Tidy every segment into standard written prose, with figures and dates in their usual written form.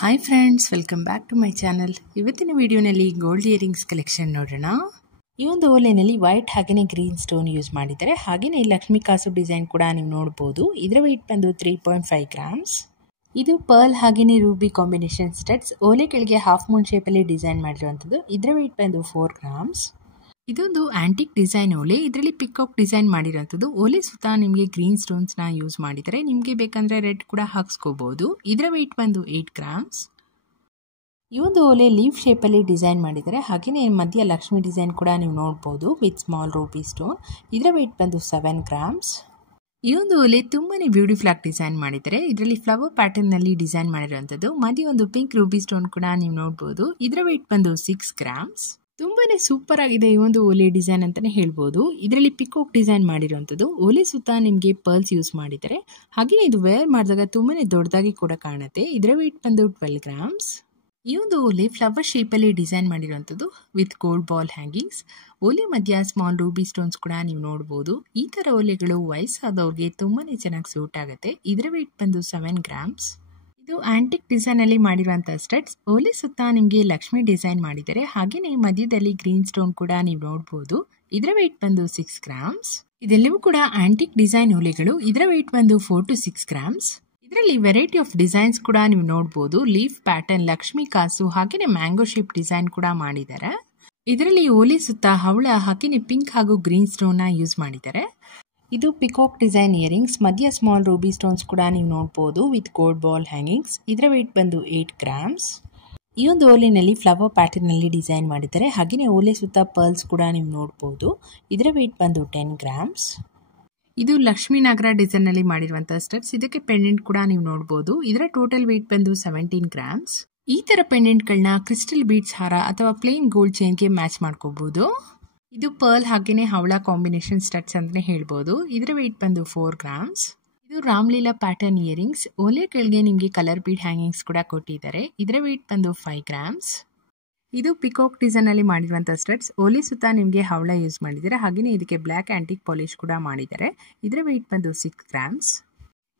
Hi friends, welcome back to my channel. ಇವತ್ತಿನ ವಿಡಿಯೋನಲ್ಲಿ gold earrings collection ನೋಡೋಣ. ಈ ಒಂದು ಓಲೆನಲ್ಲಿ ವೈಟ್ ಹಾಗೆಯೇ ಗ್ರೀನ್ ಸ್ಟೋನ್ ಯೂಸ್ ಮಾಡಿದ್ದಾರೆ. ಹಾಗೆಯೇ ಲಕ್ಷ್ಮೀ ಕಾಸು ಡಿಸೈನ್ ಕೂಡ ನೀವು ನೋಡ್ಬೋದು. ಇದರ ವೆಯ್ಟ್ ಬಂದು 3.5 ಗ್ರಾಮ್ಸ್. ಇದು ಪರ್ಲ್ ಹಾಗೆಯೇ ರೂಬಿ ಕಾಂಬಿನೇಷನ್ ಸ್ಟಡ್ಸ್. ಓಲೆ ಕೆಳಗೆ ಹಾಫ್ ಮೂನ್ ಶೇಪಲ್ಲಿ ಡಿಸೈನ್ ಮಾಡಿರುವಂಥದ್ದು. ಇದರ ವೆಯ್ಟ್ ಬಂದು 4 ಗ್ರಾಮ್ಸ್. ಇದೊಂದು ಆಂಟಿಕ್ ಡಿಸೈನ್ ಓಲೆ. ಇದರಲ್ಲಿ ಪಿಕಾಕ್ ಡಿಸೈನ್ ಮಾಡಿರೋಂಥದ್ದು. ಓಲೆ ಸುತ್ತ ನಿಮಗೆ ಗ್ರೀನ್ ಸ್ಟೋನ್ಸ್ನ ಯೂಸ್ ಮಾಡಿದ್ದಾರೆ. ನಿಮಗೆ ಬೇಕಂದ್ರೆ ರೆಡ್ ಕೂಡ ಹಾಕ್ಸ್ಕೋಬಹುದು. ಇದರ ವೆಯ್ಟ್ ಬಂದು 8 ಗ್ರಾಮ್ಸ್. ಈ ಒಂದು ಓಲೆ ಲೀಫ್ ಶೇಪಲ್ಲಿ ಡಿಸೈನ್ ಮಾಡಿದ್ದಾರೆ. ಹಾಗೆಯೇ ಮಧ್ಯ ಲಕ್ಷ್ಮಿ ಡಿಸೈನ್ ಕೂಡ ನೀವು ನೋಡ್ಬೋದು ವಿತ್ ಸ್ಮಾಲ್ ರೂಬಿ ಸ್ಟೋನ್. ಇದರ ವೆಯ್ಟ್ ಬಂದು 7 ಗ್ರಾಮ್ಸ್. ಈ ಒಂದು ಓಲೆ ತುಂಬಾನೇ ಬ್ಯೂಟಿಫುಲ್ ಆಗಿ ಡಿಸೈನ್ ಮಾಡಿದ್ದಾರೆ. ಇದರಲ್ಲಿ ಫ್ಲವರ್ ಪ್ಯಾಟರ್ನ್ ನಲ್ಲಿ ಡಿಸೈನ್ ಮಾಡಿರುವಂಥದ್ದು. ಮಧ್ಯ ಒಂದು ಪಿಂಕ್ ರೂಬಿ ಸ್ಟೋನ್ ಕೂಡ ನೀವು ನೋಡ್ಬೋದು. ಇದರ ವೆಯ್ಟ್ ಬಂದು 6 ಗ್ರಾಮ್ಸ್. ತುಂಬಾನೇ ಸೂಪರ್ ಆಗಿದೆ ಈ ಒಂದು ಓಲೆ ಡಿಸೈನ್ ಅಂತಾನೆ ಹೇಳ್ಬೋದು. ಇದರಲ್ಲಿ ಪಿಕಾಕ್ ಡಿಸೈನ್ ಮಾಡಿರುವಂಥದ್ದು. ಓಲೆ ಸುತ್ತ ನಿಮಗೆ ಪರ್ಲ್ಸ್ ಯೂಸ್ ಮಾಡಿದ್ದಾರೆ. ಹಾಗೆಯೇ ಇದು ವೇರ್ ಮಾಡಿದಾಗ ತುಂಬಾನೇ ದೊಡ್ಡದಾಗಿ ಕೂಡ ಕಾಣುತ್ತೆ. ಇದರ ವೆಯ್ಟ್ ಬಂದು 12 ಗ್ರಾಮ್ಸ್. ಈ ಒಂದು ಓಲೆ ಫ್ಲವರ್ ಶೇಪಲ್ಲಿ ಡಿಸೈನ್ ಮಾಡಿರುವಂಥದ್ದು ವಿತ್ ಗೋಲ್ಡ್ ಬಾಲ್ ಹ್ಯಾಂಗಿಂಗ್ಸ್. ಓಲೆ ಮಧ್ಯ ಸ್ಮಾಲ್ ರೂಬಿ ಸ್ಟೋನ್ಸ್ ಕೂಡ ನೀವು ನೋಡ್ಬೋದು. ಈ ತರ ಓಲೆಗಳು ವಯಸ್ಸಾದವ್ರಿಗೆ ತುಂಬಾನೇ ಚೆನ್ನಾಗಿ ಸೂಟ್ ಆಗುತ್ತೆ. ಇದರ ವೆಯ್ಟ್ ಬಂದು 7 ಗ್ರಾಮ್ಸ್. ಇದು ಆಂಟಿಕ್ ಡಿಸೈನ್ ಅಲ್ಲಿ ಮಾಡಿರುವಂತಹ ಸ್ಟಡ್ಸ್. ಓಲೆ ಸುತ್ತ ನಿಮಗೆ ಲಕ್ಷ್ಮಿ ಡಿಸೈನ್ ಮಾಡಿದ್ದಾರೆ. ಹಾಗೆಯೇ ಮಧ್ಯದಲ್ಲಿ ಗ್ರೀನ್ ಸ್ಟೋನ್ ಕೂಡ ನೀವು ನೋಡಬಹುದು. ಇದರ ವೆಯ್ಟ್ ಬಂದು 6 ಗ್ರಾಮ್ಸ್. ಇದೆಲ್ಲವೂ ಕೂಡ ಆಂಟಿಕ್ ಡಿಸೈನ್ ಓಲೆಗಳು. ಇದರ ವೆಯ್ಟ್ ಬಂದು 4 to 6 ಗ್ರಾಮ್ಸ್. ಇದರಲ್ಲಿ ವೆರೈಟಿ ಆಫ್ ಡಿಸೈನ್ಸ್ ಕೂಡ ನೀವು ನೋಡಬಹುದು. ಲೀಫ್ ಪ್ಯಾಟರ್ನ್, ಲಕ್ಷ್ಮಿ ಕಾಸು, ಹಾಗೆಯೇ ಮ್ಯಾಂಗೋ ಶೇಪ್ ಡಿಸೈನ್ ಕೂಡ ಮಾಡಿದ್ದಾರೆ. ಇದರಲ್ಲಿ ಓಲೆ ಸುತ್ತ ಹವಳ ಹಾಗೆಯೇ ಪಿಂಕ್ ಹಾಗೂ ಗ್ರೀನ್ ಸ್ಟೋನ್ ನ ಯೂಸ್ ಮಾಡಿದ್ದಾರೆ. ಇದು ಪಿಕಾಕ್ ಡಿಸೈನ್ ಇಯರಿಂಗ್ಸ್. ಮಧ್ಯ ಸ್ಮಾಲ್ ರೂಬಿ ಸ್ಟೋನ್ಸ್ ಕೂಡ ನೀವು ನೋಡಬಹುದು ವಿತ್ ಗೋಲ್ಡ್ ಬಾಲ್ ಹ್ಯಾಂಗಿಂಗ್ಸ್. ಇದರ ವೆಯ್ಟ್ ಬಂದು 8 ಗ್ರಾಮ್ಸ್. ಈ ಒಂದು ಓಲೆನಲ್ಲಿ ಫ್ಲವರ್ ಪ್ಯಾಟರ್ನ್ ನಲ್ಲಿ ಡಿಸೈನ್ ಮಾಡಿದ್ದಾರೆ. ಹಾಗೆಯೇ ಓಲೆ ಸುತ್ತ ಪರ್ಲ್ಸ್ ಕೂಡ ನೀವು ನೋಡಬಹುದು. ಇದರ ವೆಯ್ಟ್ ಬಂದು 10 ಗ್ರಾಮ್ಸ್. ಇದು ಲಕ್ಷ್ಮೀ ನಗರ ಡಿಸೈನ್ ನಲ್ಲಿ ಮಾಡಿರುವಂತಹ ಸ್ಟೆಪ್ಸ್. ಇದಕ್ಕೆ ಪೆಂಡೆಂಟ್ ಕೂಡ ನೀವು ನೋಡಬಹುದು. ಇದರ ಟೋಟಲ್ ವೆಯ್ಟ್ ಬಂದು 17 ಗ್ರಾಮ್ಸ್. ಈ ತರ ಪೆಂಡೆಂಟ್ ಗಳನ್ನ ಕ್ರಿಸ್ಟಲ್ ಬೀಡ್ಸ್ ಹಾರ ಅಥವಾ ಪ್ಲೇನ್ ಗೋಲ್ಡ್ ಚೈನ್ ಗೆ ಮ್ಯಾಚ್ ಮಾಡ್ಕೋಬಹುದು. ಇದು ಪರ್ಲ್ ಹಾಗೇನೆ ಹವಳ ಕಾಂಬಿನೇಷನ್ ಸ್ಟಡ್ಸ್ ಅಂತಾನೆ ಹೇಳ್ಬೋದು. ಇದರ ವೆಯ್ಟ್ ಬಂದು 4 ಗ್ರಾಮ್ಸ್. ಇದು ರಾಮ್ಲೀಲಾ ಪ್ಯಾಟರ್ನ್ ಇಯರಿಂಗ್ಸ್. ಓಲೆ ಕೆಳಗೆ ನಿಮಗೆ ಕಲರ್ ಬೀಡ್ ಹ್ಯಾಂಗಿಂಗ್ಸ್ ಕೂಡ ಕೊಟ್ಟಿದ್ದಾರೆ. ಇದರ ವೆಯ್ಟ್ ಬಂದು 5 ಗ್ರಾಮ್ಸ್. ಇದು ಪಿಕಾಕ್ ಡಿಸೈನ್ ಅಲ್ಲಿ ಮಾಡಿರುವಂತಹ ಸ್ಟಡ್ಸ್. ಓಲೆ ಸುತ್ತ ನಿಮಗೆ ಹವಳ ಯೂಸ್ ಮಾಡಿದ್ದಾರೆ. ಹಾಗೆಯೇ ಇದಕ್ಕೆ ಬ್ಲಾಕ್ ಆಂಟಿಕ್ ಪಾಲಿಶ್ ಕೂಡ ಮಾಡಿದ್ದಾರೆ. ಇದರ ವೆಯ್ಟ್ ಬಂದು 6 ಗ್ರಾಮ್ಸ್.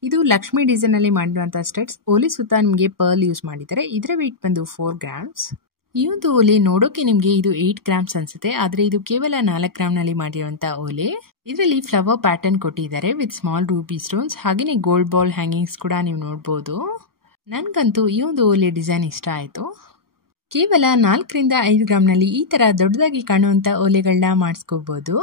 ಇದು ಲಕ್ಷ್ಮಿ ಡಿಸೈನ್ ಅಲ್ಲಿ ಮಾಡಿರುವಂತಹ ಸ್ಟಡ್ಸ್. ಓಲೆ ಸುತ್ತ ನಿಮಗೆ ಪರ್ಲ್ ಯೂಸ್ ಮಾಡಿದ್ದಾರೆ. ಇದರ ವೆಯ್ಟ್ ಬಂದು 4 ಗ್ರಾಮ್ಸ್. ಈ ಒಂದು ಓಲೆ ನೋಡೋಕೆ ನಿಮಗೆ ಇದು 8 ಗ್ರಾಮ್ಸ್ ಅನ್ಸುತ್ತೆ, ಆದ್ರೆ ಇದು ಕೇವಲ 4 ಗ್ರಾಮ್ ನಲ್ಲಿ ಮಾಡಿರುವಂತಹ ಓಲೆ. ಇದರಲ್ಲಿ ಫ್ಲವರ್ ಪ್ಯಾಟರ್ನ್ ಕೊಟ್ಟಿದ್ದಾರೆ ವಿತ್ ಸ್ಮಾಲ್ ರೂಬಿ ಸ್ಟೋನ್ಸ್. ಹಾಗೆಯೇ ಗೋಲ್ಡ್ ಬಾಲ್ ಹ್ಯಾಂಗಿಂಗ್ಸ್ ಕೂಡ ನೀವು ನೋಡಬಹುದು. ನನ್ಗಂತೂ ಈ ಒಂದು ಓಲೆ ಡಿಸೈನ್ ಇಷ್ಟ ಆಯ್ತು. ಕೇವಲ 4 ರಿಂದ 5 ಗ್ರಾಮ್ ನಲ್ಲಿ ಈ ತರ ದೊಡ್ಡದಾಗಿ ಕಾಣುವಂತ ಓಲೆಗಳನ್ನ ಮಾಡಿಸ್ಕೋಬಹುದು.